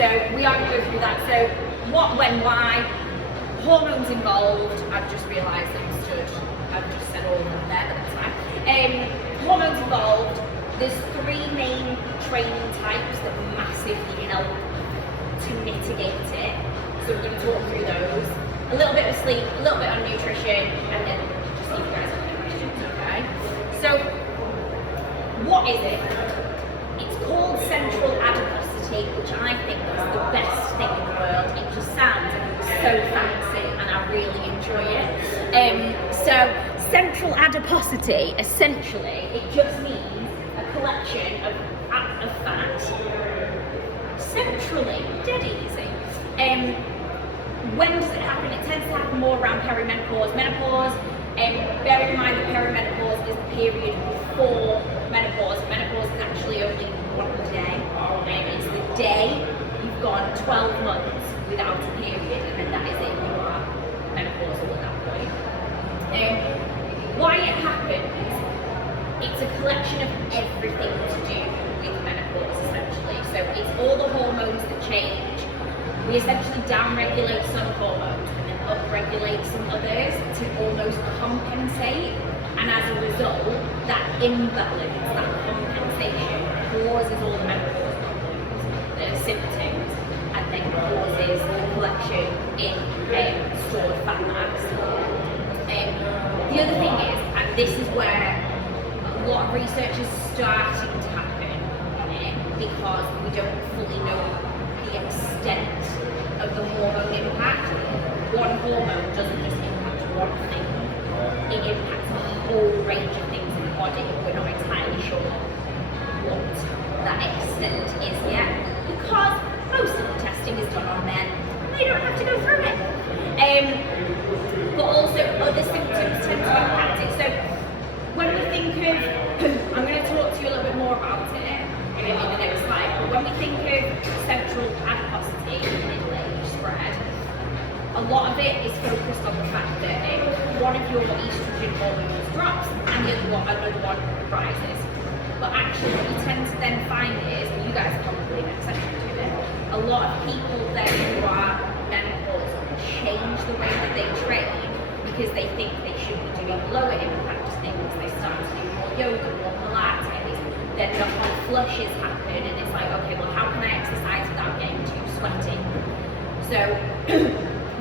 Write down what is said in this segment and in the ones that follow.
So we are going to go through that. So what, when, why, hormones involved. I've just realised I've just said all of them there, but that's fine. Hormones involved. There's 3 main training types that massively help to mitigate it. So we're going to talk through those. A little bit of sleep, a little bit on nutrition, and then just see if you guys have any questions, okay? So, what is it? It's called central adiposity, which I think is the best thing in the world. It just sounds so fancy, and I really enjoy it. So, central adiposity, essentially, it just means a collection of fat centrally, dead easy. When does it happen? It tends to happen more around perimenopause, menopause. Bearing in mind that perimenopause is the period before menopause. Menopause is actually only one day. It's the day you've gone 12 months without a period, and then that is it. You are menopausal at that point. Why it happens? It's a collection of everything to do with menopause, essentially. So it's all the hormones that change. We essentially down-regulate some hormones and then up-regulate some others to almost compensate, and as a result, that imbalance, that compensation, causes all the menopause problems, the symptoms, and then causes the collection in stored fat mass. The other thing is, and this is where a lot of research is starting to happen, because we don't fully know the extent of the hormone impact. One hormone doesn't just impact one thing, it impacts a whole range of things in the body. We're not entirely sure what that extent is yet, because most of the testing is done on men and they don't have to go through it. But also other symptoms tend to impact it. So when we think of, I'm going to talk to you a little bit more about it in the next slide, but when we think of central adiposity, middle-age spread, a lot of it is focused on the fact that one of your estrogen hormones drops and the another one rises. But actually what you tend to then find is, and you guys are probably an exception to it, a lot of people then who are menopausal change the way that they train because they think they should be doing lower impact things. They start to do more yoga, more Pilates, then the hot flushes happen, and it's like, okay, well, how can I exercise without getting too sweaty? So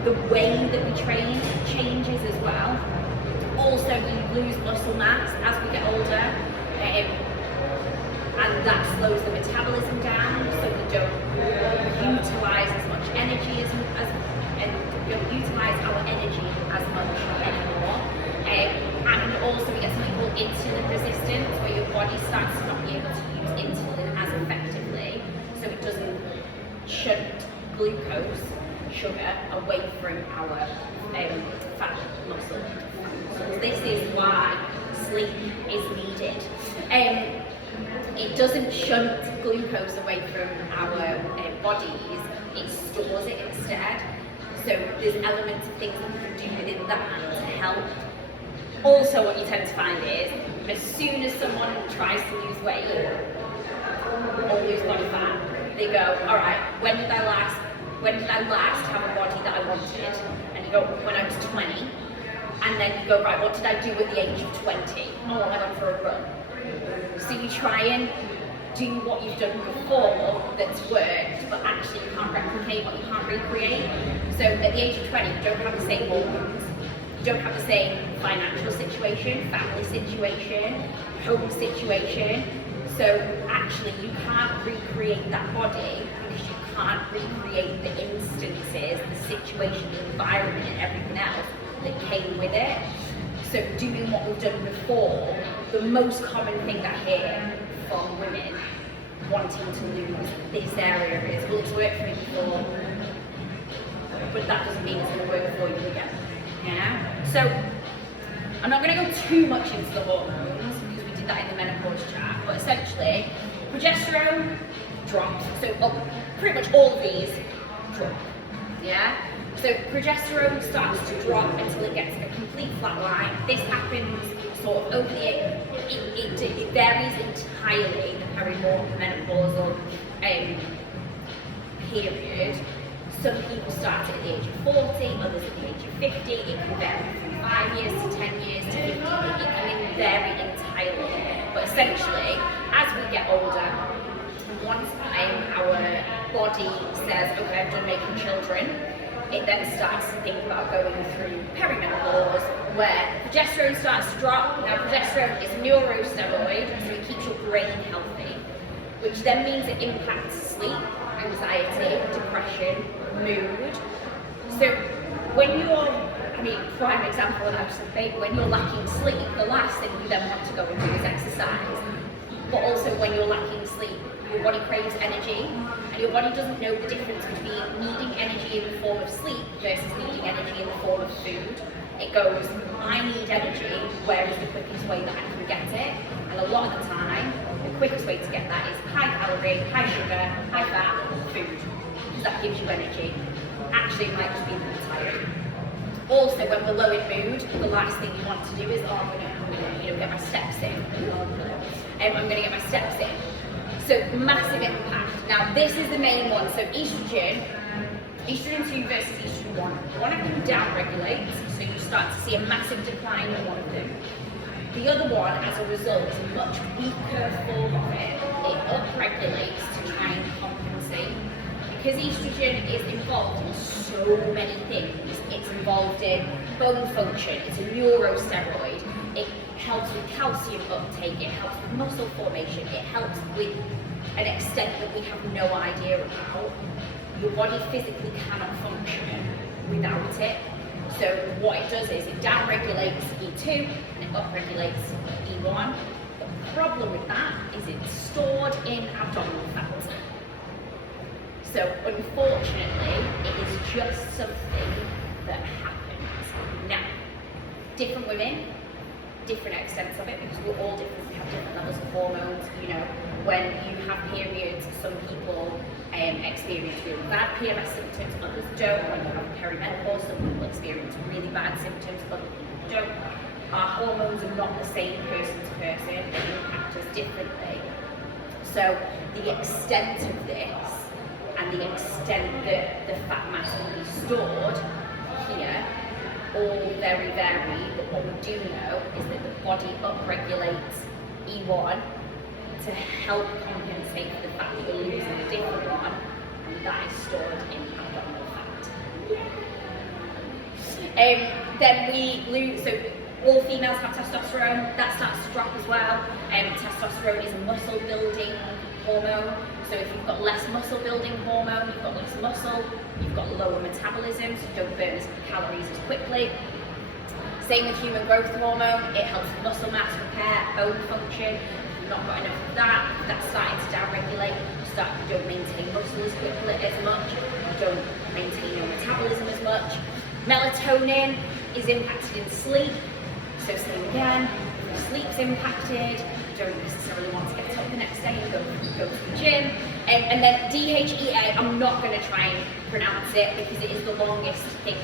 the way that we train changes as well. Also, we lose muscle mass as we get older, and that slows the metabolism down, so we don't utilize as much energy and we don't utilize our energy as much anymore. And also we get something called insulin resistance, where your body starts to not be able to use insulin as effectively, so it doesn't shunt glucose, sugar, away from our fat muscle. So this is why sleep is needed. It doesn't shunt glucose away from our bodies, it stores it instead. So there's elements of things that we can do within that to help. Also, what you tend to find is, as soon as someone tries to lose weight or lose body fat, they go, all right, when did I last have a body that I wanted? And you go, when I was 20. And then you go, right, what did I do at the age of 20? Oh, I went for a run. So you try and do what you've done before that's worked, but actually you can't replicate what you can't recreate. So at the age of 20, you don't have the same hormones. You don't have the same financial situation, family situation, home situation. So actually you can't recreate that body because you can't recreate the instances, the situation, the environment and everything else that came with it. So doing what we've done before, the most common thing I hear from women wanting to lose this area is, well, it's worked for me before, but that doesn't mean it's going to work for you again. Yeah? So I'm not going to go too much into the hormones because we did that in the menopause chat, but essentially progesterone drops, so pretty much all of these drop. Yeah? So progesterone starts to drop until it gets a complete flat line. This happens sort of over the it varies entirely the perimenopausal period. Some people start at the age of 40, others at the age of 50. It can vary from 5 years to 10 years to 50. It can vary entirely. But essentially, as we get older, once our body says, okay, I'm done making children, it then starts to think about going through perimenopause, where progesterone starts to drop. Now, progesterone is a neurosteroid, so it keeps your brain healthy, which then means it impacts sleep, anxiety, depression, mood. So when you're, prime example, and I've said, baby, when you're lacking sleep, the last thing you then want to go and do is exercise. But also when you're lacking sleep, your body craves energy, and your body doesn't know the difference between needing energy in the form of sleep versus needing energy in the form of food. It goes, I need energy, where is the quickest way that I can get it? And a lot of the time, the quickest way to get that is high calorie, high sugar, high fat food, because that gives you energy. Actually, it might just be that you're tired. Also, when we're low in mood, the last thing you want to do is, I'm gonna get my steps in. I'm gonna get my steps in. So massive impact. Now this is the main one. So estrogen 2 versus estrogen 1. One of them down-regulates, so you start to see a massive decline in one of them. The other one, as a result, is a much weaker form of it. It up-regulates to try and compensate. Because estrogen is involved in so many things. It's involved in bone function, it's a neurosteroid, it helps with calcium uptake, it helps with muscle formation, it helps with an extent that we have no idea about. Your body physically cannot function without it. So what it does is it down-regulates E2 and it up-regulates E1. The problem with that is it's stored in abdominal fat. So unfortunately, it is just something that happens. Now, different women, different extents of it, because we're all different, we have different levels of hormones. When you have periods, some people experience really bad PMS symptoms, others don't. When you have perimenopause, some people experience really bad symptoms, other people don't. Our hormones are not the same person to person, they impact us differently. So the extent of this and the extent that the fat mass will be stored here all very vary, but what we do know is that the body upregulates E1 to help compensate for the fact that you're losing a different one, and that is stored in abdominal fat. Then we lose, so all females have testosterone, that starts to drop as well. Testosterone is a muscle building hormone, so if you've got less muscle building hormone, you've got less muscle, you've got lower metabolism, so you don't burn as many calories as quickly. Same with human growth hormone, it helps with muscle mass repair, bone function. If you've not got enough of that, that's starting to down-regulate, you don't maintain muscle as quickly as much, you don't maintain your metabolism as much. Melatonin is impacted in sleep, so same again, if sleep's impacted, you don't necessarily want to get up the next day and go to the gym. And then DHEA, I'm not going to try and pronounce it because it is the longest thing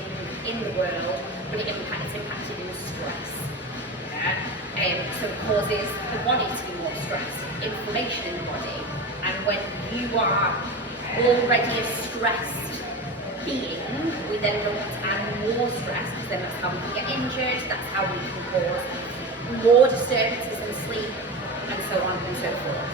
in the world, but it's impacted in stress. Yeah? So it causes the body to be more stressed, inflammation in the body. And when you are already a stressed being, we then don't want to add more stress, because then that's how we can get injured, that's how we can cause more disturbances in sleep, and so on and so forth.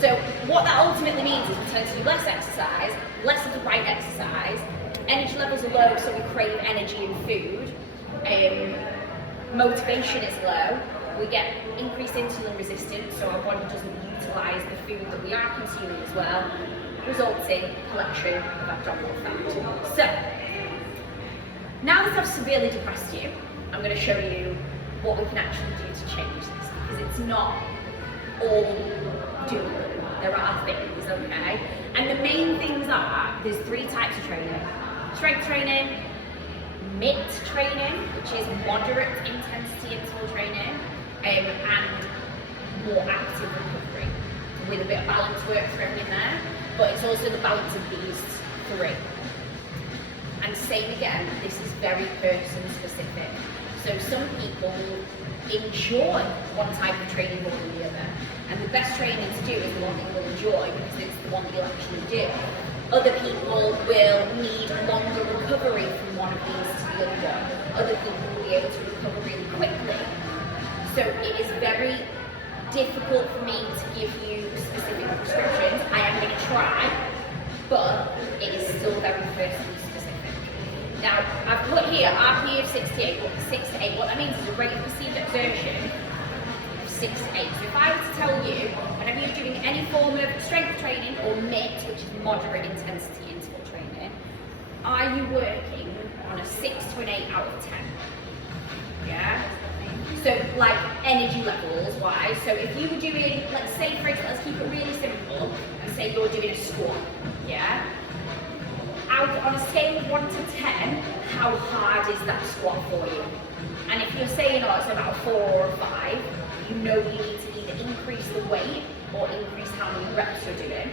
So what that ultimately means is we tend to do less exercise, less of the right exercise, energy levels are low, so we crave energy and food, motivation is low, we get increased insulin resistance, so our body doesn't utilise the food that we are consuming as well, results in collection of abdominal fat. So, now that I've severely depressed you, I'm going to show you what we can actually do to change this, because it's not all doom. There are things, okay? And the main things are, there's 3 types of training. Strength training, MIT training, which is moderate intensity interval training, and more active recovery, with a bit of balance work thrown in there, but it's also the balance of these 3. And same again, this is very person specific. So some people enjoy one type of training more than the other. And the best training to do is the one that you will enjoy, because it's the one that you'll actually do. Other people will need longer recovery from one of these to the other one. Other people will be able to recover really quickly. So it is very difficult for me to give you specific prescriptions. I am going to try, but it is still very personally specific. Now, I've put here RP of 6 to 8. 6 to 8. What that means is a rate of perceived exertion of 6 to 8. So if I were to tell you, whenever you're doing any form of strength training or MIT, which is moderate intensity interval training, are you working on a 6 to an 8 out of 10? Yeah? So like energy levels wise, so if you were doing, let's say for example, let's keep it really simple and say you're doing a squat, yeah? Out on a scale of 1 to 10, how hard is that squat for you? And if you're saying, oh, it's about a 4 or a 5, you know you need to either increase the weight or increase how many reps you're doing.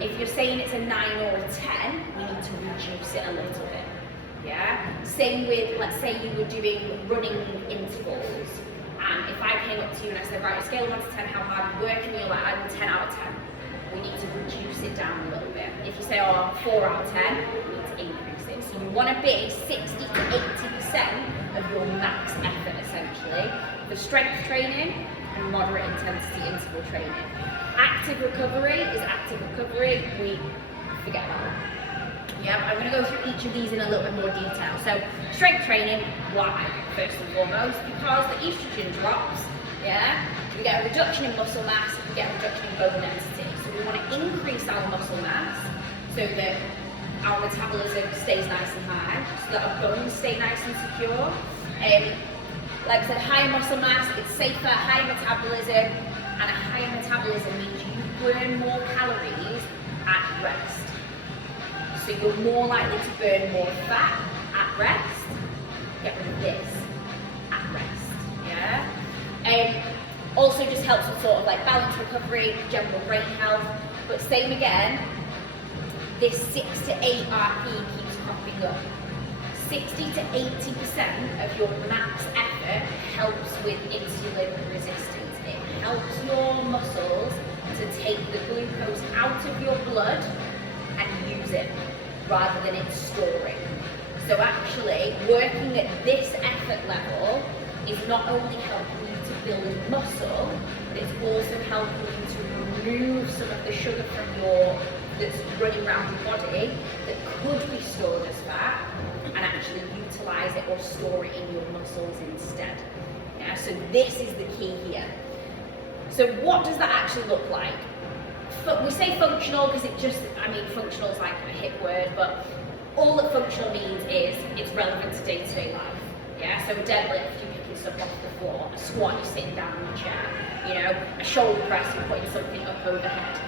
If you're saying it's a 9 or a 10, you need to reduce it a little bit. Yeah. Same with, let's say you were doing running intervals, and if I came up to you and I said, right, scale of 1 to 10, how hard are you working? You're like, I'm 10 out of 10. We need to reduce it down a little bit. If you say, oh, 4 out of 10, we need to increase it. So you want to be 60 to 80% of your max effort, essentially, for strength training and moderate intensity interval training. Active recovery is active recovery. We forget about it. Yeah, I'm going to go through each of these in a little bit more detail. So, strength training, why? First and foremost, because the estrogen drops, yeah? We get a reduction in muscle mass, we get a reduction in bone density. So we want to increase our muscle mass so that our metabolism stays nice and high, so that our bones stay nice and secure. Like I said, higher muscle mass, it's safer, higher metabolism, and a higher metabolism means you burn more calories at rest. So you're more likely to burn more fat at rest. Get rid of this at rest, yeah? Also just helps with sort of like balance recovery, general brain health, but same again, this 6 to 8 RP keeps cropping up. 60 to 80% of your max effort helps with insulin resistance. It helps your muscles to take the glucose out of your blood and use it, rather than it storing. So actually, working at this effort level is not only helping you to build muscle, but it's also helping you to remove some of the sugar from that's running around your body that could be stored as fat, and actually utilize it or store it in your muscles instead. Yeah, so this is the key here. So what does that actually look like? We say functional because functional is like a hip word, but all that functional means is it's relevant to day-to-day life. Yeah, so a deadlift, you're picking stuff off the floor. A squat, you're sitting down in a chair. You know, a shoulder press, you're putting something up overhead.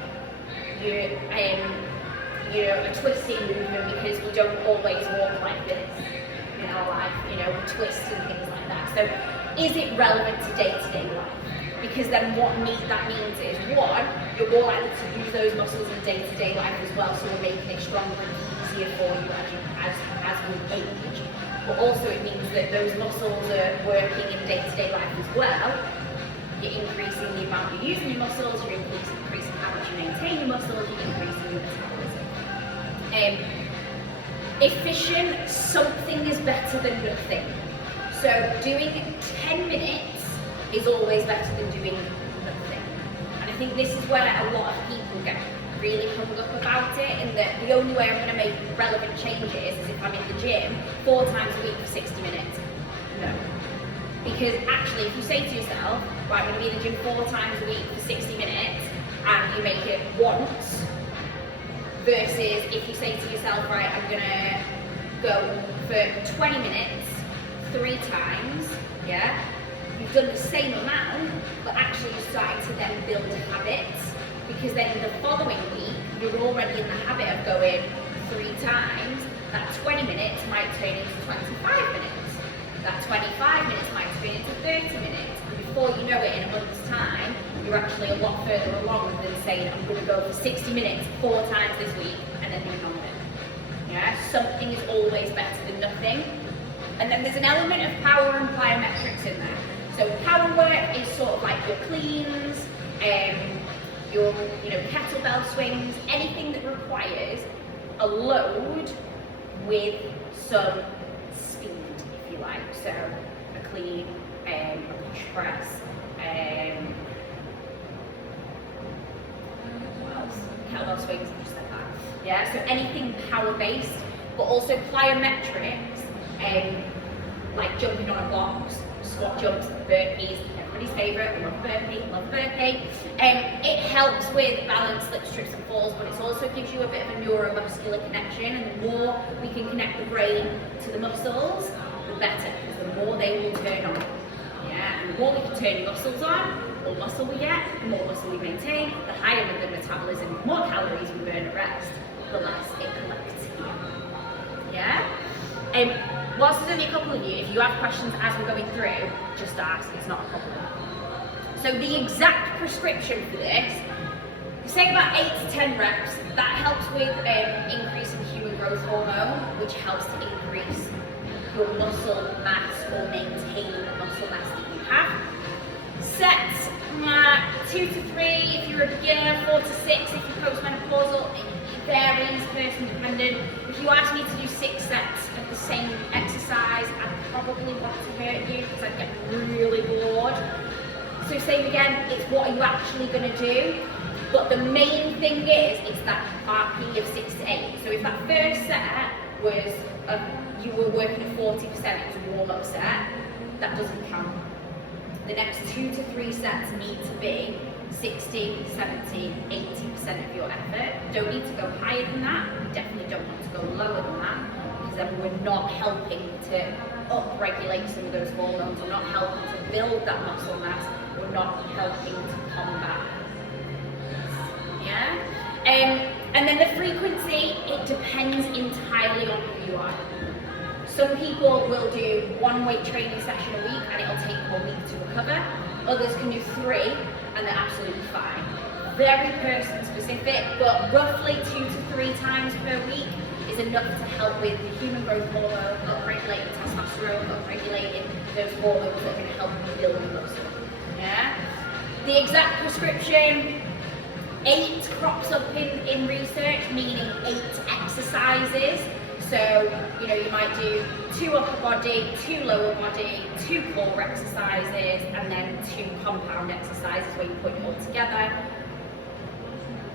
A twisting movement, because we don't always walk like this in our life. You know, we twist and things like that. So, is it relevant to day-to-day life? Because then that means is, one, you're more likely to use those muscles in day-to-day life as well, so we're making it stronger and easier for you as we age. But also it means that those muscles are working in day-to-day life as well. You're increasing the amount you're using your muscles, you're increasing how much you maintain your muscles, you're increasing your metabolism. Efficient, something is better than nothing. So doing 10 minutes is always better than doing nothing. And I think this is where a lot of people get really hung up about it, in that the only way I'm going to make relevant changes is if I'm in the gym 4 times a week for 60 minutes. No. Because actually, if you say to yourself, right, I'm going to be in the gym 4 times a week for 60 minutes, and you make it once, versus if you say to yourself, right, I'm going to go for 20 minutes 3 times, yeah? You've done the same amount, but actually you're starting to then build habits, because then the following week, you're already in the habit of going 3 times. That 20 minutes might turn into 25 minutes. That 25 minutes might turn into 30 minutes. And before you know it, in a month's time, you're actually a lot further along than saying, I'm going to go for 60 minutes 4 times this week, and then moving on with it. Yeah? Something is always better than nothing. And then there's an element of power and plyometrics in there. So power work is sort of like your cleans, your kettlebell swings, anything that requires a load with some speed, if you like. So a clean, a push press, what else? Kettlebell swings and just like that. Yeah, so anything power-based, but also plyometrics, like jumping on a box, squat jumps, burpees, everybody's favourite, love burpee. It helps with balance, slips, trips and falls, but it also gives you a bit of a neuromuscular connection, and the more we can connect the brain to the muscles, the better, because the more they will turn on. Yeah, and the more we can turn muscles on, the more muscle we get, the more muscle we maintain, the higher the metabolism, the more calories we burn at rest, the less it collects here. Yeah? Whilst there's only a couple of you, if you have questions as we're going through, just ask, it's not a problem. So the exact prescription for this, we say about 8 to 10 reps, that helps with increasing human growth hormone, which helps to increase your muscle mass or maintain the muscle mass that you have. Sets, 2 to 3 if you're a beginner, 4 to 6 if you're postmenopausal. It varies, person dependent. If you ask me to do 6 sets of the same exercise, I'd probably want to hurt you because I'd get really bored. So same again, it's what are you actually going to do? But the main thing is, it's that RP of 6 to 8. So if that first set was, you were working at 40%, it was a warm-up set, that doesn't count. The next 2 to 3 sets need to be 60, 70, 80% of your effort. Don't need to go higher than that. We definitely don't want to go lower than that, because then we're not helping to upregulate some of those hormones. We're not helping to build that muscle mass. We're not helping to combat. Yeah? And then the frequency, it depends entirely on who you are. Some people will do 1 weight training session a week and it'll take them a week to recover. Others can do 3 and they're absolutely fine. Very person specific, but roughly 2 to 3 times per week is enough to help with the human growth hormone, upregulating testosterone, upregulating those hormones that are going to help you build muscle. Yeah? The exact prescription, 8 crops up in research, meaning 8 exercises. So, you might do 2 upper body, 2 lower body, 2 core exercises, and then 2 compound exercises where you put it all together.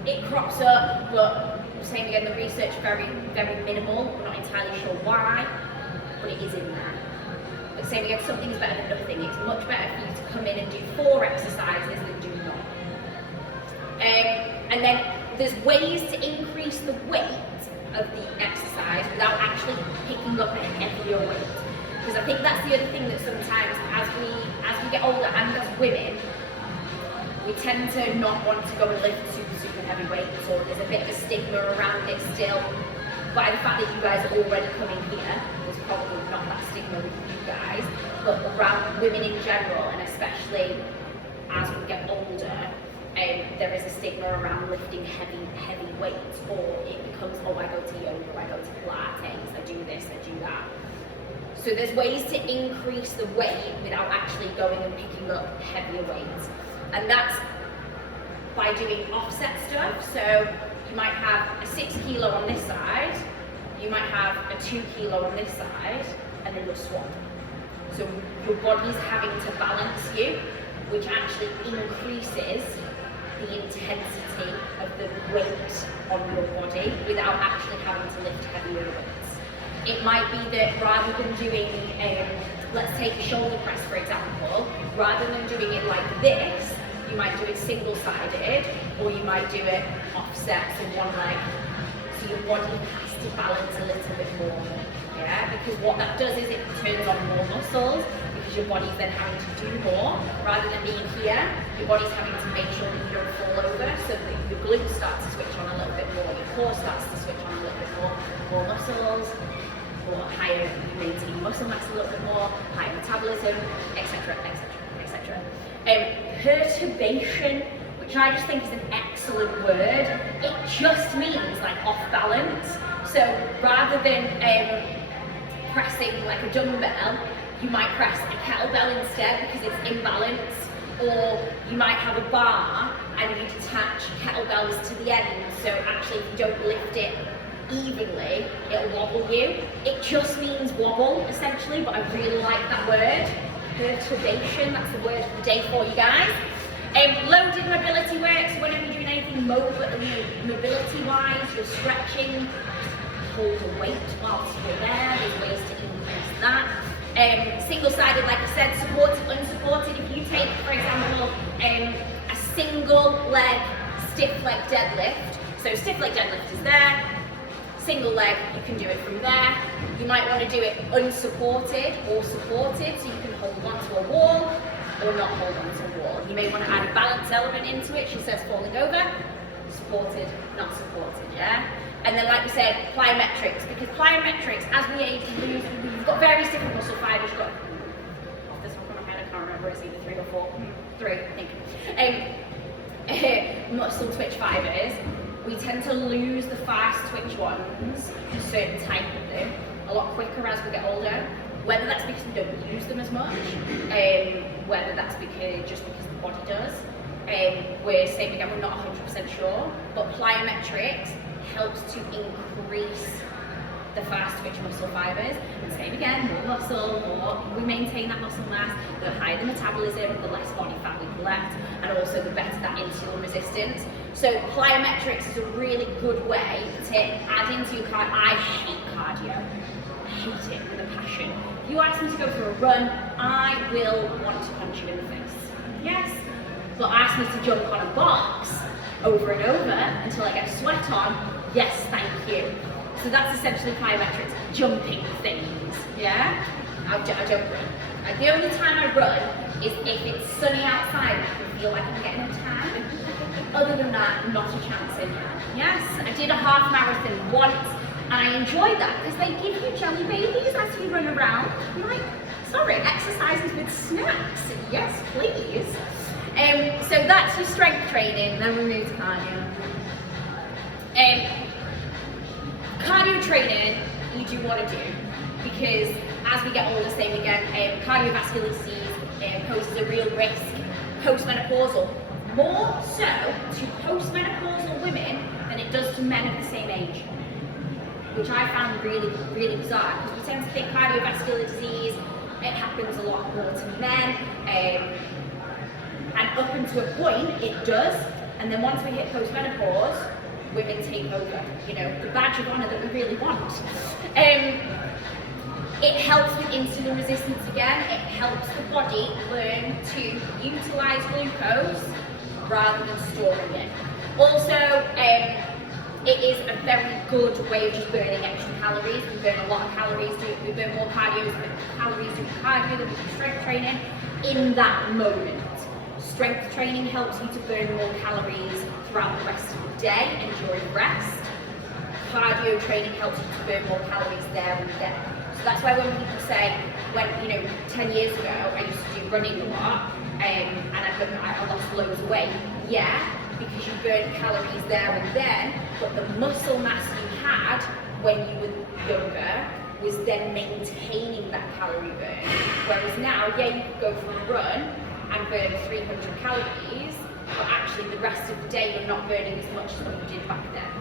It crops up, but same again, the research very, very minimal. We're not entirely sure why, but it is in there. But same again, something's better than nothing. It's much better for you to come in and do 4 exercises than do none. And then there's ways to increase the weight of the exercise without actually picking up a heavier weight. Because I think that's the other thing that sometimes as we get older and as women, we tend to not want to go and lift super heavy weights, or there's a bit of a stigma around it still. By the fact that you guys are already coming here, there's probably not that stigma with you guys, but around women in general, and especially as we get older, there is a stigma around lifting heavy weights, or it becomes, oh, I go to yoga, I go to Pilates, I do this, I do that. So there's ways to increase the weight without actually going and picking up heavier weights. And that's by doing offset stuff. So you might have a 6 kilo on this side, you might have a 2 kilo on this side, and then you'll swap. So your body's having to balance you, which actually increases the intensity of the weight on your body without actually having to lift heavier weights. It might be that rather than doing, let's take a shoulder press for example, rather than doing it like this, you might do it single-sided, or you might do it offset, so one leg. So your body has to balance a little bit more, yeah? Because what that does is it turns on more muscles, because your body's then having to do more. Rather than being here, your body's having to make sure that you don't fall over, so that your glutes start to switch on a little bit more, your core starts to switch on a little bit more muscles, or higher, you maintain muscle mass a little bit more, higher metabolism, etc., etc., etc. Perturbation, which I just think is an excellent word, it just means like off balance. So rather than pressing like a dumbbell, you might press a kettlebell instead because it's imbalance, or you might have a bar and you detach kettlebells to the end, so actually if you don't lift it evenly, it'll wobble you. It just means wobble, essentially, but I really like that word. Perturbation, that's the word of the day for you guys. Loaded mobility work, so whenever you're doing anything mobility-wise, you're stretching, hold a weight whilst you're there, there's ways to increase that. Single-sided, like I said, supported, unsupported. If you take, for example, a single leg, stiff leg deadlift, so stiff leg deadlift is there, single leg, you can do it from there. You might want to do it unsupported or supported, so you can hold onto a wall or not hold onto a wall. You may want to add a balance element into it. She says falling over, supported, not supported, yeah? And then, like we said, plyometrics, because plyometrics, as we age, we've got various different muscle fibers. You've got, off the top of my head, I can't remember, it's either 3 or 4, 3, I think. Muscle twitch fibers. We tend to lose the fast twitch ones, a certain type of them, a lot quicker as we get older. Whether that's because we don't use them as much, whether that's because the body does. We're saying again, we're not 100% sure, but plyometrics helps to increase the fast twitch muscle fibers. And same again, more muscle, we maintain that muscle mass, the higher the metabolism, the less body fat we collect, and also the better that insulin resistance. So plyometrics is a really good way to add into your cardio. I hate cardio. I hate it with a passion. If you ask me to go for a run, I will want to punch you in the face. Yes. But ask me to jump on a box over and over until I get sweat on, yes, thank you. So that's essentially plyometrics, jumping things, yeah? I don't run. The only time I run is if it's sunny outside and I can feel like I'm getting a tan. Other than that, not a chance in hell. Yes, I did a half marathon once and I enjoyed that because they give you jelly babies as you run around. I'm like, sorry, exercises with snacks. Yes, please. So that's your strength training, then we move to cardio. Cardio training you do want to do because as we get older, same again, cardiovascular disease poses a real risk postmenopausal, more so to postmenopausal women than it does to men of the same age, which I found really, really bizarre because we tend to think cardiovascular disease, it happens a lot more to men, and up until a point it does, and then once we hit postmenopause, women take over, you know, the badge of honour that we really want. It helps with insulin resistance again, it helps the body learn to utilise glucose rather than storing it. Also, it is a very good way of just burning extra calories. We burn a lot of calories, we burn more calories doing cardio than we do strength training in that moment. Strength training helps you to burn more calories throughout the rest of the day and during rest. Cardio training helps you to burn more calories there and then. So that's why when people say, 10 years ago I used to do running a lot and I lost loads of weight. Yeah, because you burn calories there and then, but the muscle mass you had when you were younger was then maintaining that calorie burn. Whereas now, yeah, you could go for a run and burn 300 calories, but actually the rest of the day you're not burning as much as what you did back then.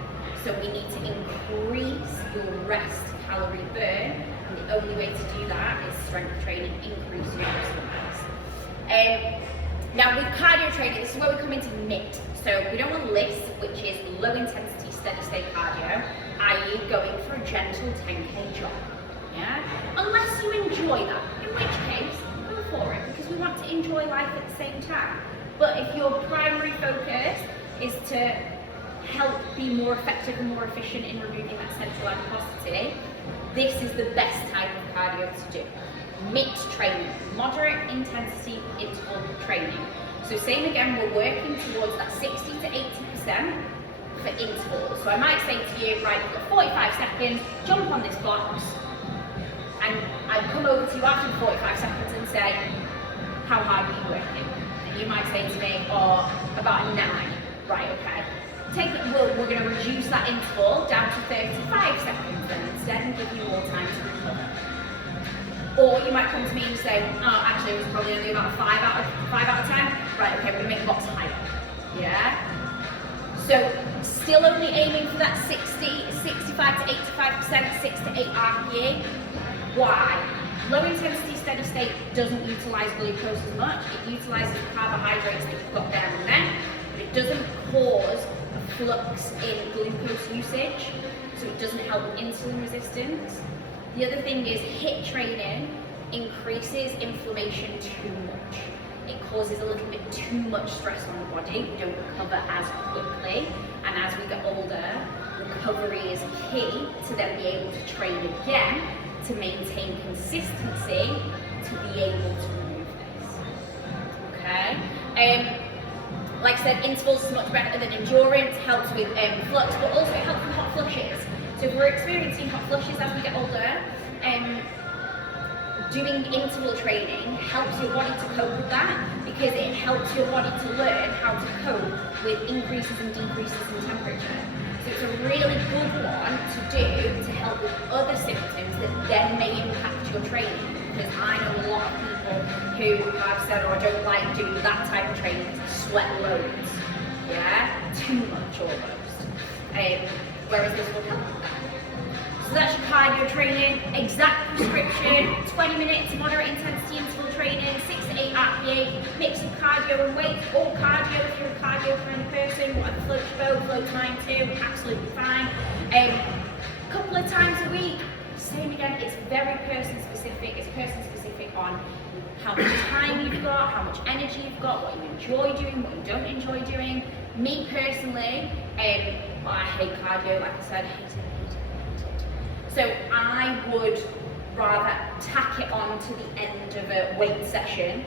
So we need to increase your rest calorie burn, and the only way to do that is strength training, increase your muscle mass. Now with cardio training, this is where we come into MIT. So we don't want LISS, which is low intensity steady state cardio, i.e. going for a gentle 10k jog. Yeah? Unless you enjoy that, in which case, go for it, because we want to enjoy life at the same time. But if your primary focus is to help be more effective and more efficient in removing that central adiposity, this is the best type of cardio to do. MIT training, moderate intensity interval training. So same again, we're working towards that 60 to 80% for intervals. So I might say to you, right, you've got 45 seconds, jump on this box, and I'd come over to you after 45 seconds and say, how hard are you working? And you might say to me, oh, about a 9. Right, okay. We're going to reduce that interval down to 35 seconds then instead and give you more time to recover. Or you might come to me and say, oh, actually it was probably only about 5 out of 10. Right, okay, we're going to make the box higher. Yeah? So, still only aiming for that 65 to 6 to 8 RPE. Why? Low intensity steady state doesn't utilize glucose as much. It utilizes the carbohydrates that you've got there and then, but it doesn't cause a flux in glucose usage, so it doesn't help with insulin resistance. The other thing is HIIT training increases inflammation too much. It causes a little bit too much stress on the body. We don't recover as quickly, and as we get older, recovery is key to then be able to train again to maintain consistency to be able to remove this. Okay? Like I said, intervals is much better than endurance, helps with flux, but also it helps with hot flushes. So if we're experiencing hot flushes as we get older, doing interval training helps your body to cope with that, because it helps your body to learn how to cope with increases and decreases in temperature. So it's a really good one to do to help with other symptoms that then may impact your training. Because I know a lot of people who have said, oh, I don't like doing that type of training because I sweat loads. Yeah? Too much almost. Whereas this will help with that. So that's your cardio training, exact prescription, 20 minutes moderate intensity interval training, 6 to 8 RPE, mix of cardio and weight, all cardio if you're a cardio kind of person, whatever floats your boat, floats mine too, absolutely fine. Couple of times a week, same again, it's very person specific, it's person specific on how much time you've got, how much energy you've got, what you enjoy doing, what you don't enjoy doing. Me personally, I hate cardio, like I said, hate it. So I would rather tack it on to the end of a weight session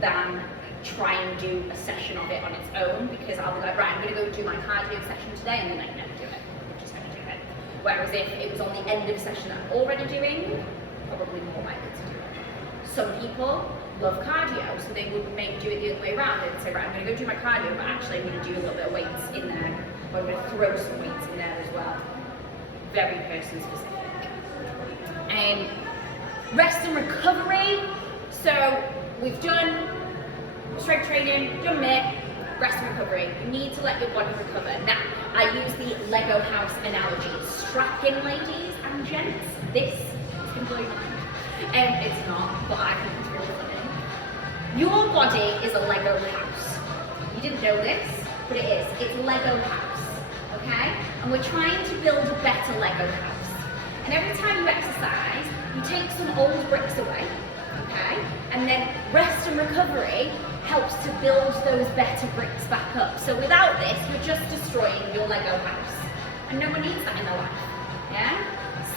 than try and do a session of it on its own, because I'll be like, right, I'm going to go do my cardio session today, and then I never do it. I'm just going to do it. Whereas if it was on the end of a session that I'm already doing, probably more likely to do it. Some people love cardio, so they would maybe do it the other way around and say, right, I'm going to go do my cardio, but actually I'm going to do a little bit of weights in there, or I'm going to throw some weights in there as well. Very person specific. Rest and recovery. So we've done strength training, done MIT, rest and recovery. You need to let your body recover. Now, I use the Lego house analogy. Strap in, ladies and gents. This is going to blow your mind. It's not, but I think it's really funny. Your body is a Lego house. You didn't know this, but it is. It's a Lego house. Okay? And we're trying to build a better Lego house. And every time you exercise, you take some old bricks away, okay? And then rest and recovery helps to build those better bricks back up. So without this, you're just destroying your Lego house. And no one needs that in their life, yeah?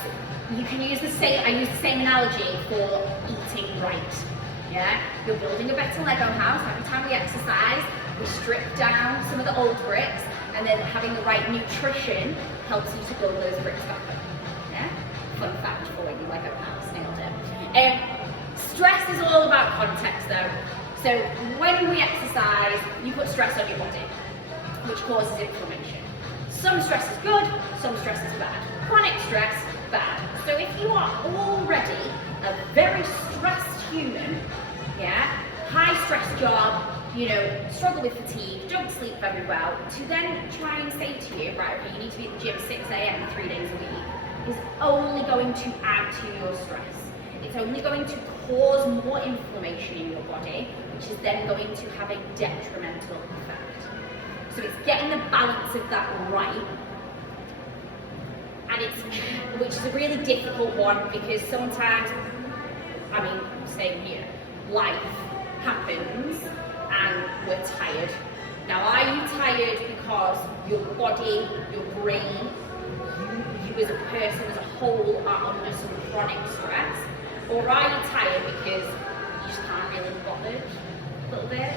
So you can use the same, I use the same analogy for eating right, yeah? You're building a better Lego house. Every time we exercise, we strip down some of the old bricks, and then having the right nutrition helps you to build those bricks back up. Fun fact for you, like a mouse, nailed it. Stress is all about context though. So when we exercise, you put stress on your body, which causes inflammation. Some stress is good, some stress is bad. Chronic stress, bad. So if you are already a very stressed human, yeah, high stress job, you know, struggle with fatigue, don't sleep very well, to then try and say to you, right, okay, you need to be at the gym 6 a.m. 3 days a week, is only going to add to your stress. It's only going to cause more inflammation in your body, which is then going to have a detrimental effect. So it's getting the balance of that right, and which is a really difficult one, because sometimes, I mean, same here, life happens and we're tired. Now, are you tired because your body, your brain, you as a person as a whole are under some chronic stress? Or are you tired because you just can't really be bothered a little bit?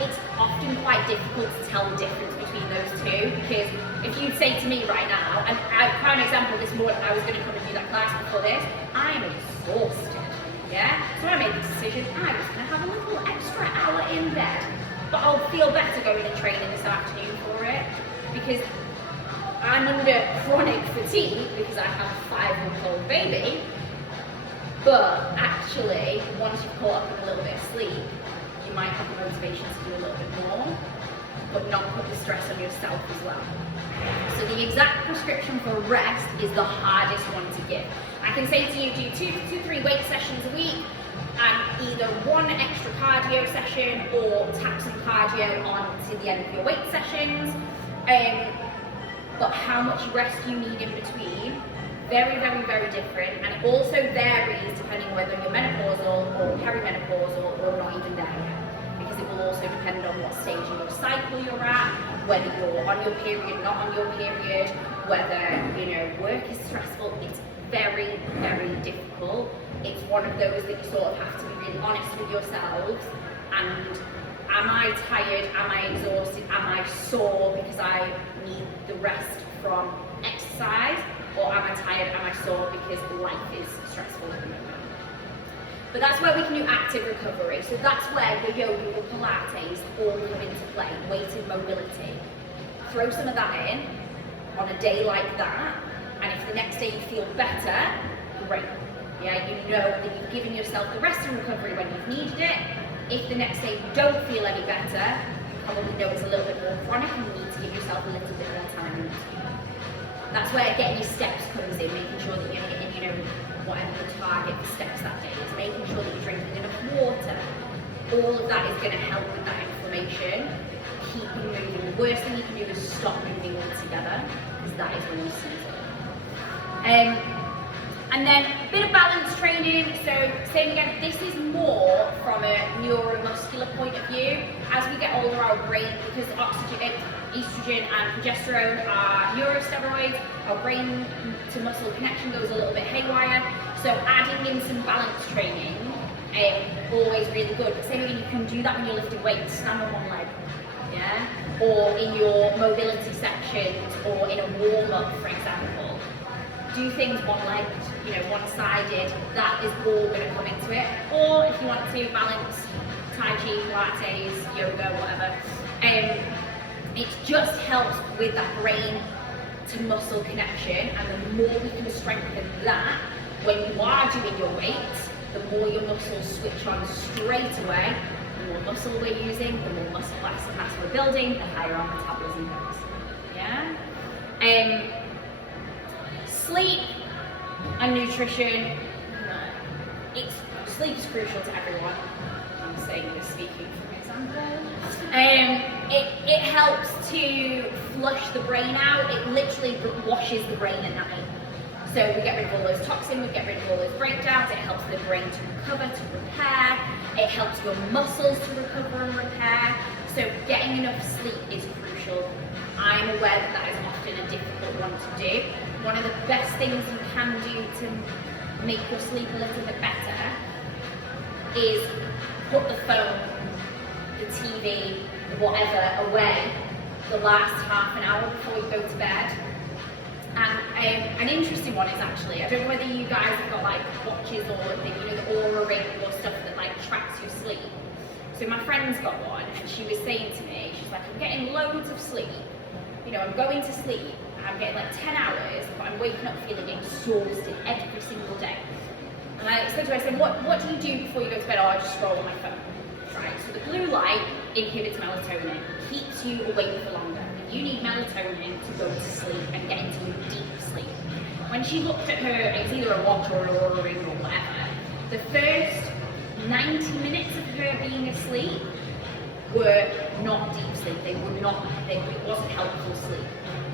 It's often quite difficult to tell the difference between those two, because if you'd say to me right now, and a prime example this morning, I was going to come and do that class before this, I am exhausted, yeah? So I made the decision, I was going to have a little extra hour in bed, but I'll feel better going and training this afternoon for it, because I'm under chronic fatigue because I have a 5-month-old baby. But actually, once you've caught up with a little bit of sleep, you might have the motivation to do a little bit more. but not put the stress on yourself as well. So the exact prescription for rest is the hardest one to give. I can say to you, do 2 to 3 weight sessions a week, and either one extra cardio session or tack some cardio on to the end of your weight sessions. But how much rest you need in between, very, very, very different. And it also varies depending whether you're menopausal or perimenopausal or not even there yet. Because it will also depend on what stage in your cycle you're at, whether you're on your period, not on your period, whether, work is stressful. It's very, very difficult. It's one of those that you sort of have to be really honest with yourselves. And am I tired? Am I exhausted? Am I sore because I need the rest from exercise? Or am I tired? Am I sore because life is stressful at the moment? But that's where we can do active recovery. So that's where the yoga, the Pilates all come into play, weighted mobility. Throw some of that in on a day like that, and if the next day you feel better, great. Yeah, you know that you've given yourself the rest and recovery when you've needed it. If the next day you don't feel any better, you probably know it's a little bit more chronic and you need to give yourself a little bit more time in between. That's where getting your steps comes in, making sure that you're getting, whatever the target for steps that day is, making sure that you're drinking enough water. All of that is going to help with that inflammation, keep you moving. The worst thing you can do is stop moving altogether, because that is when you seize it. And then a bit of balance training. So same again, this is more from a neuromuscular point of view. As we get older, our brain, because estrogen and progesterone are neurosteroids, our brain to muscle connection goes a little bit haywire. So adding in some balance training, always really good. Same way you can do that when you're lifting weights, stand on one leg, yeah? Or in your mobility sections, or in a warm-up, for example. Do things one-legged, one-sided, that is all going to come into it. Or if you want to balance Tai Chi, Pilates, yoga, whatever, it just helps with that brain to muscle connection, and the more we can strengthen that when you are doing your weights, the more your muscles switch on straight away. The more muscle we're using, the more muscle mass we're building, the higher our metabolism goes. Yeah? Sleep and nutrition, sleep is crucial to everyone. I'm saying this speaking from example. It helps to flush the brain out. It literally washes the brain at night. So we get rid of all those toxins, we get rid of all those breakdowns. It helps the brain to recover, to repair. It helps your muscles to recover and repair. So getting enough sleep is crucial. I'm aware that is often a difficult one to do. One of the best things you can do to make your sleep a little bit better is put the phone, the TV, whatever away the last half an hour before you go to bed. And an interesting one is actually, I don't know whether you guys have got like watches or the Aura ring or stuff that like tracks your sleep. So my friend's got one, and she was saying to me, she's like, I'm getting loads of sleep. I'm going to sleep, and I'm getting like 10 hours, but I'm waking up feeling exhausted every single day. And I said to her, I said, what do you do before you go to bed? Oh, I just scroll on my phone. Right, so the blue light inhibits melatonin, keeps you awake for longer. You need melatonin to go to sleep and get into a deep sleep. When she looked at her, it was either a watch or an Aura ring or whatever, the first 90 minutes of her being asleep were not deep sleep. It wasn't helpful sleep.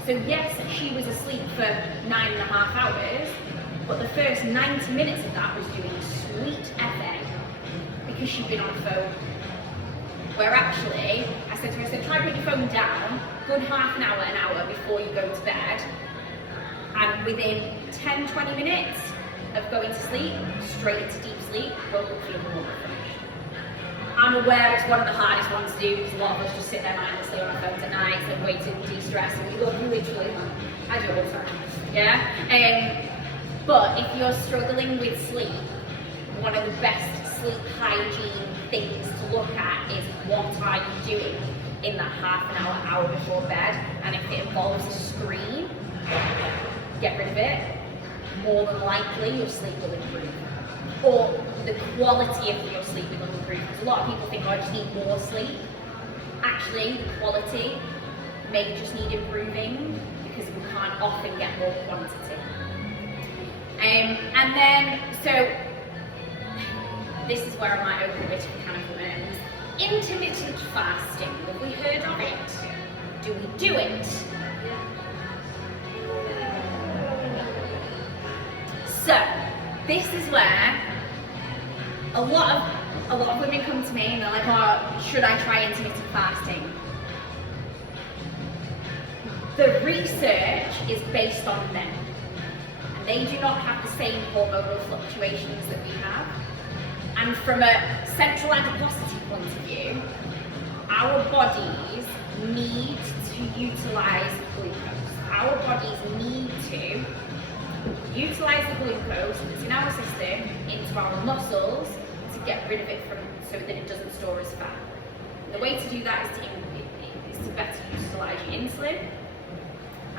So yes, she was asleep for 9.5 hours, but the first 90 minutes of that was doing sweet effing because she'd been on the phone. Where actually, I said to her, try putting your phone down, good half an hour before you go to bed, and within 10-20 minutes of going to sleep, straight into deep sleep, woke up feeling more refreshed. I'm aware it's one of the hardest ones to do because a lot of us just sit there mindlessly on our phones at night and wait to de-stress, and we go literally, I do it all the time, yeah? But if you're struggling with sleep, one of the best sleep hygiene things to look at is what are you doing in that half an hour before bed, and if it involves a screen, get rid of it. More than likely your sleep will improve, or the quality of your sleep will improve. Because a lot of people think, oh, I just need more sleep. Actually, the quality may just need improving because we can't often get more quantity. And then, so this is where I might open a bit of a can of worms. Intermittent fasting, have we heard of it? Do we do it? So, this is where a lot of women come to me and they're like, oh, should I try intermittent fasting? The research is based on men. And they do not have the same hormonal fluctuations that we have. And from a central adiposity point of view, our bodies need to utilize glucose. Our bodies need to utilize the glucose that's in our system into our muscles to get rid of it so that it doesn't store as fat. The way to do that is to better utilize your insulin.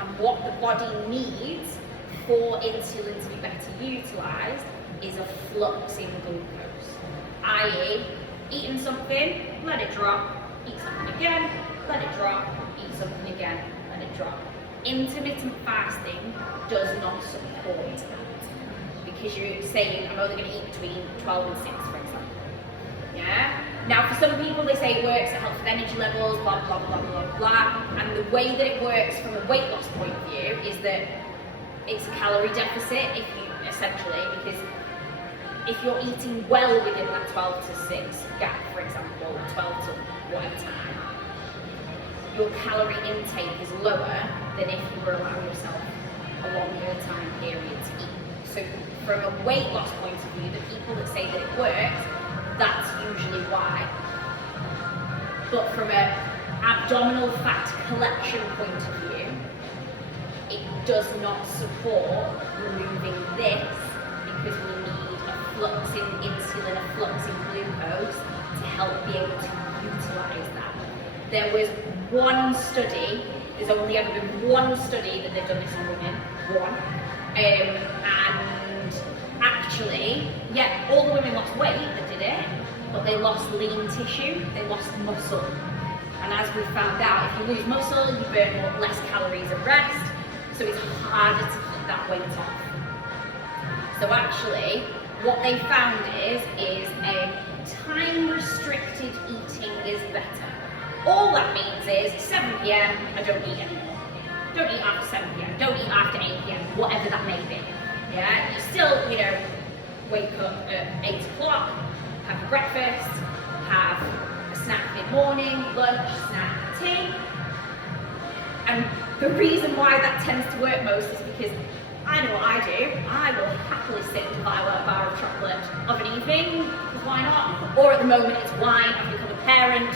And what the body needs for insulin to be better utilized is a flux in glucose, i.e. eating something, let it drop, eat something again, let it drop, eat something again, let it drop. Intermittent fasting does not support that because you're saying I'm only going to eat between 12 and 6, for example. Yeah? Now for some people they say it works, it helps with energy levels, blah blah blah blah blah, and the way that it works from a weight loss point of view is that it's a calorie deficit essentially, because if you're eating well within that 12 to 6 gap, for example, 12 to whatever time, your calorie intake is lower than if you were allowing yourself a longer time period to eat. So from a weight loss point of view, the people that say that it works, that's usually why. But from an abdominal fat collection point of view, it does not support removing this because we need a flux in insulin, a flux in glucose to help be able to utilize that. There was one study, there's only ever been one study that they've done this on women, one, and actually, yeah, all the women lost weight that did it, but they lost lean tissue, they lost muscle. And as we found out, if you lose muscle, you burn less calories at rest, so it's harder to keep that weight off. So actually, what they found is time-restricted eating is better. All that means is 7 p.m, I don't eat anymore. Don't eat after 7 p.m, don't eat after 8 p.m, whatever that may be. Yeah, you still, wake up at 8 o'clock, have your breakfast, have a snack mid-morning, lunch, snack, tea. And the reason why that tends to work most is because I know what I do. I will happily sit and devour a bar of chocolate of an evening, because why not? Or at the moment it's wine, I've become a parent,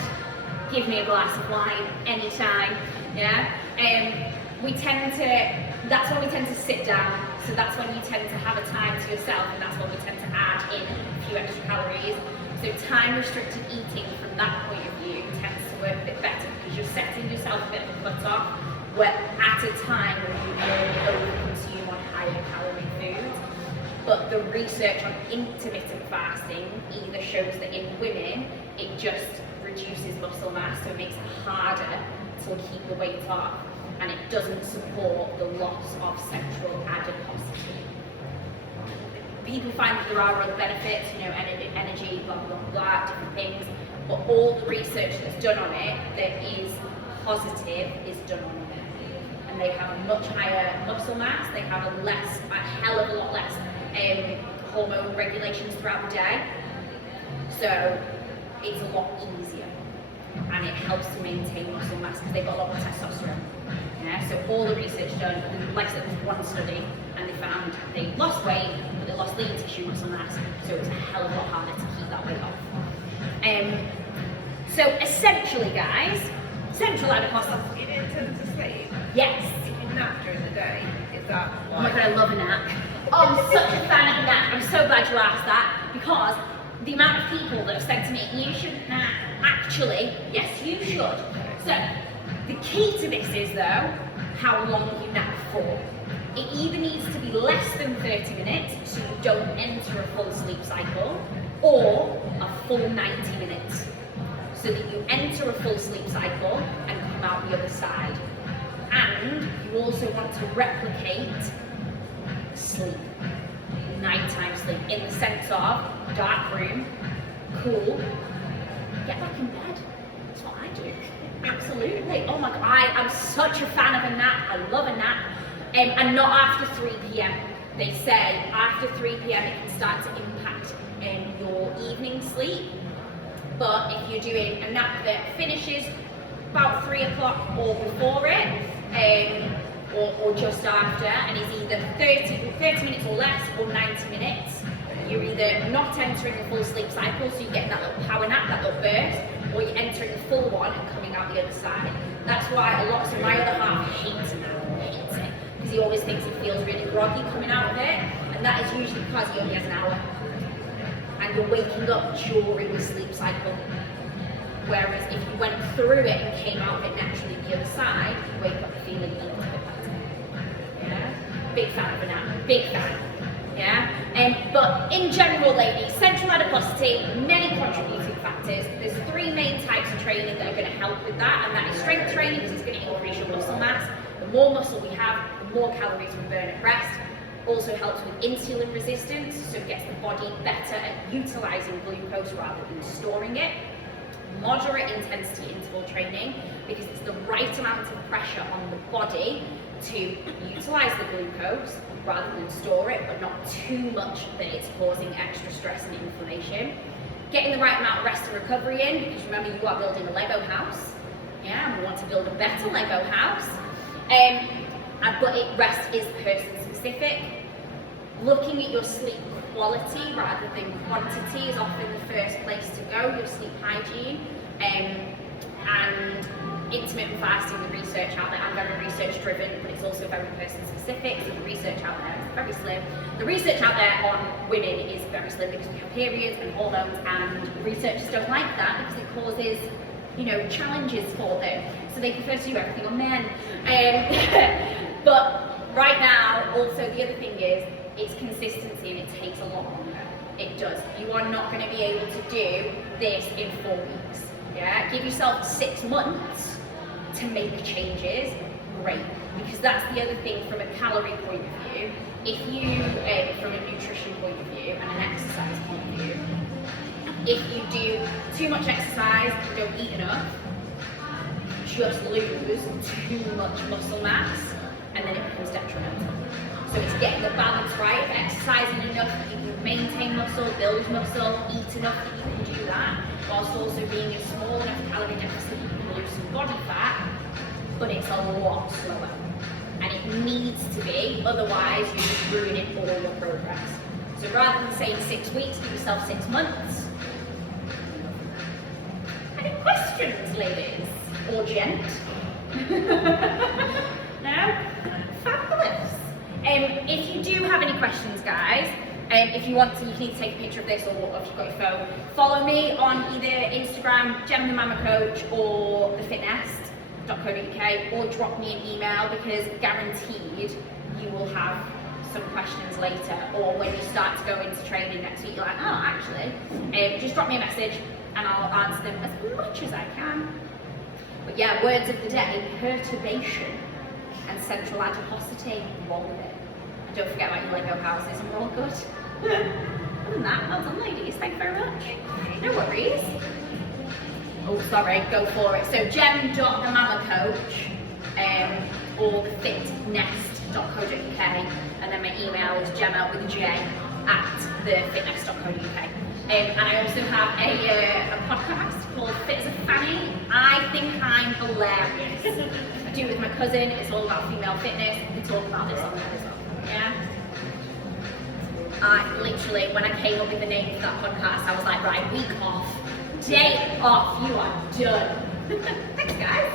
give me a glass of wine anytime, yeah? That's when we tend to sit down, so that's when you tend to have a time to yourself, and that's when we tend to add in a few extra calories. So time-restricted eating from that point of view tends to work a bit better because you're setting yourself a bit of a cut-off, where at a time when you normally over-consume on higher calorie foods. But the research on intermittent fasting either shows that in women, it just reduces muscle mass, so it makes it harder to keep the weight off, and it doesn't support the loss of central adiposity. People find that there are other benefits, energy, blah, blah, blah, different things, but all the research that's done on it that is positive is done on women. And they have a much higher muscle mass, they have a hell of a lot less hormone regulations throughout the day, so it's a lot easier, and it helps to maintain muscle mass because they've got a lot more testosterone. Yeah, so all the research done, like I said, there was one study, and they found they lost weight, but they lost lean tissue muscle mass, so it was a hell of a lot harder to keep that weight off. So essentially, guys, central adiposity. You didn't tend to sleep? Yes. If you nap during the day, is that why? Oh my god, I love a nap. Oh, I'm such a fan of a nap. I'm so glad you asked that, because the amount of people that have said to me, you shouldn't nap. Actually, yes, you should. So, the key to this is, though, how long you nap for. It either needs to be less than 30 minutes, so you don't enter a full sleep cycle, or a full 90 minutes. so that you enter a full sleep cycle and come out the other side. And you also want to replicate sleep, nighttime sleep, in the sense of dark room, cool, get back in bed. That's what I do. Absolutely. Oh my God, I am such a fan of a nap. I love a nap. And not after 3 p.m. They say after 3 p.m. it can start to impact your evening sleep. But if you're doing a nap that finishes about 3 o'clock or before it, or just after, and is either 30 minutes or less, or 90 minutes, you're either not entering the full sleep cycle, so you're getting that little power nap, that little burst, or you're entering the full one and coming out the other side. That's why lots of my other half hates it, because he always thinks he feels really groggy coming out of it, and that is usually because he only has an hour, and you're waking up during the sleep cycle. Whereas if you went through it and came out of it naturally the other side, you wake up feeling a little bit better. Yeah? Big fan of a nap. Big fan. Yeah? But in general, ladies, central adiposity, many contributing factors. There's 3 main types of training that are going to help with that, and that is strength training, because it's going to increase your muscle mass. The more muscle we have, the more calories we burn at rest. Also helps with insulin resistance, so it gets the body better at utilizing glucose rather than storing it. Moderate intensity interval training, because it's the right amount of pressure on the body to utilize the glucose rather than store it, but not too much that it's causing extra stress and inflammation. Getting the right amount of rest and recovery in, because remember, you are building a Lego house. Yeah, and we want to build a better Lego house. But rest is person specific. Looking at your sleep quality rather than quantity is often the first place to go, your sleep hygiene. And intermittent fasting, the research out there, I'm very research driven, but it's also very person specific, so the research out there is very slim. The research out there on women is very slim, because we have periods and hormones, and researchers don't like that because it causes, challenges for them. So they prefer to do everything on men. But right now, also the other thing is, it's consistency, and it takes a lot longer. It does. You are not going to be able to do this in 4 weeks. Yeah, give yourself 6 months to make changes. Great, because that's the other thing from a calorie point of view. If you, from a nutrition point of view and an exercise point of view, if you do too much exercise and don't eat enough, you just lose too much muscle mass, and then it becomes detrimental. So it's getting the balance right of exercising enough that you can maintain muscle, build muscle, eat enough that you can do that, whilst also being a small enough calorie deficit that you can lose some body fat, but it's a lot slower. And it needs to be, otherwise you're just ruining all your progress. So rather than saying 6 weeks, give yourself 6 months. Any questions, ladies? Or gent? No? Fabulous. If you do have any questions, guys, if you want to, you can either take a picture of this, or if you've got your phone, follow me on either Instagram, Jem.theMammaCoach, or thefitness.co.uk, or drop me an email, because guaranteed you will have some questions later, or when you start to go into training next week, you're like, oh, actually, just drop me a message and I'll answer them as much as I can. But yeah, words of the day: perturbation and central adiposity. Roll with it. And don't forget about your Lego houses, and we're all good. Other than that, well done, ladies. Thank you very much. No worries. Oh, sorry, go for it. So Jem.theMammaCoach, or thefitness.co.uk, and then my email is Gemma with a J @thefitness.co.uk. And I also have a podcast called Fit as a Fanny. I think I'm hilarious. I do it with my cousin. It's all about female fitness. We talk about this on there as well. Yeah. I literally, when I came up with the name for that podcast, I was like, right, week off, day off, you are done. Thanks, guys.